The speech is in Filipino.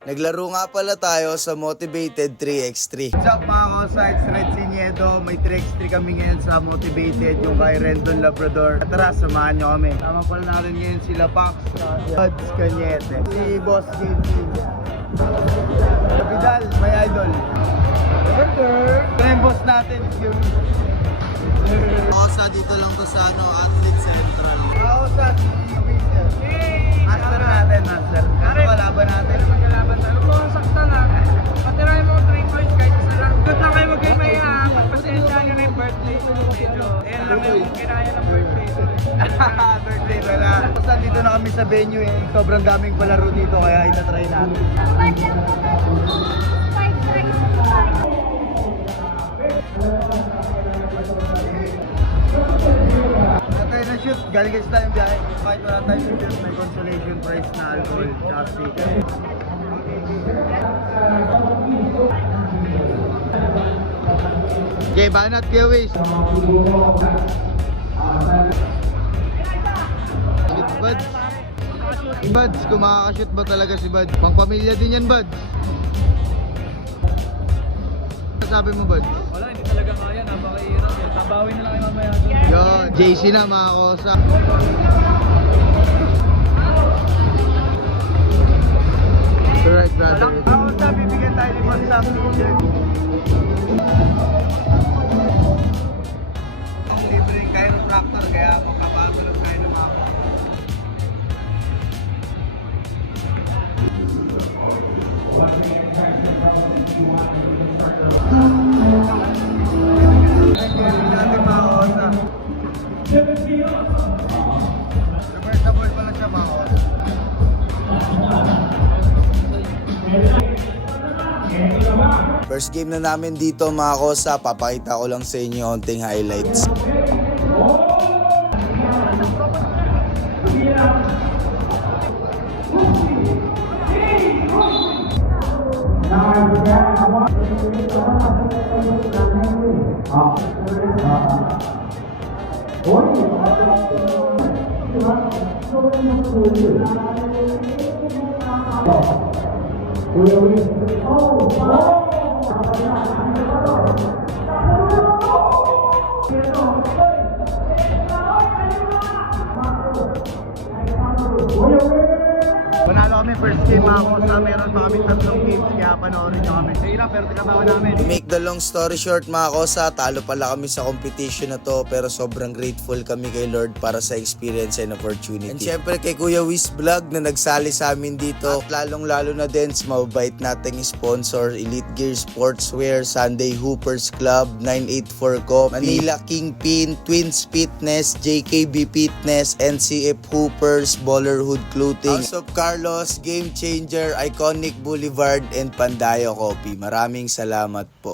Naglaro nga pala tayo sa Motivated 3x3. What's up mga kosa, it's Red Siniedo. May 3x3 kami ngayon sa Motivated, yung kay Rendon Labrador. Tara, samahan nyo kami. Tama pala natin ngayon sila Pax, Buds Cañete, si Boss JC, Vidal, my idol. Ito yung boss natin, yung Kosa, dito lang to sa Athlete Central. Kosa, si Wizard. Master natin, master. Kaso kalaban natin. Magkalaban tayo. Kung sakta na, patirahin mo 3 points kahit isa lang. Good na kayo mag-game pagpasensya nyo na yung birthday. Medyo, ayan lang yung kinaya ng birthday. Birthday ba na? Tapos nandito na kami sa venue eh. Sobrang daming palaro dito kaya itatry natin. Tayo na shoot, galing kasi tayong biyahe. Kahit wala tayong shoot, may consolation prize na alcohol tsaka sticker. Okay, banat kayo Wish. Buds. Buds, kung makakashoot ba talaga si Buds? Pangpamilya din yan, Buds. Ano sabi mo, Buds? Wala, hindi talaga kaya. Napakahirap eh. Tabawin na lang kayo mamaya doon. Yun, JC na mga kosa. Alright, brother. Ako sa bibigyan tayo ni Boss Sam t-shirt. Ang libreng chiropractor, kaya magpapatulog tayo ng mga natin mga kosa. Reversible pala siya mga kosa. First game na namin dito mga Kosa, papakita ko lang sa inyo onting highlights. Panalo kami first game mga kosa, meron pa kami 3 games kaya panoorin nyo kami. Sa hirap pero tinabawa namin. To make the long story short mga Kosa, talo pala kami sa competition na to pero sobrang grateful kami kay Lord para sa experience and opportunity. And syempre kay Kuya Wiz Vlog na nagsali sa amin dito. At lalong lalo na din sa mababait nating sponsor, Elite Gear Sportswear, Sunday Hoopers Club, 984 Coffee, Manila Kingpin, Twins Fitness, JKB Fitness, NCF Hoopers, Ballerhood Clothing, House of Carlos, Game Changer, Iconic Boulevard, and Pandayo Coffee. Maraming salamat po.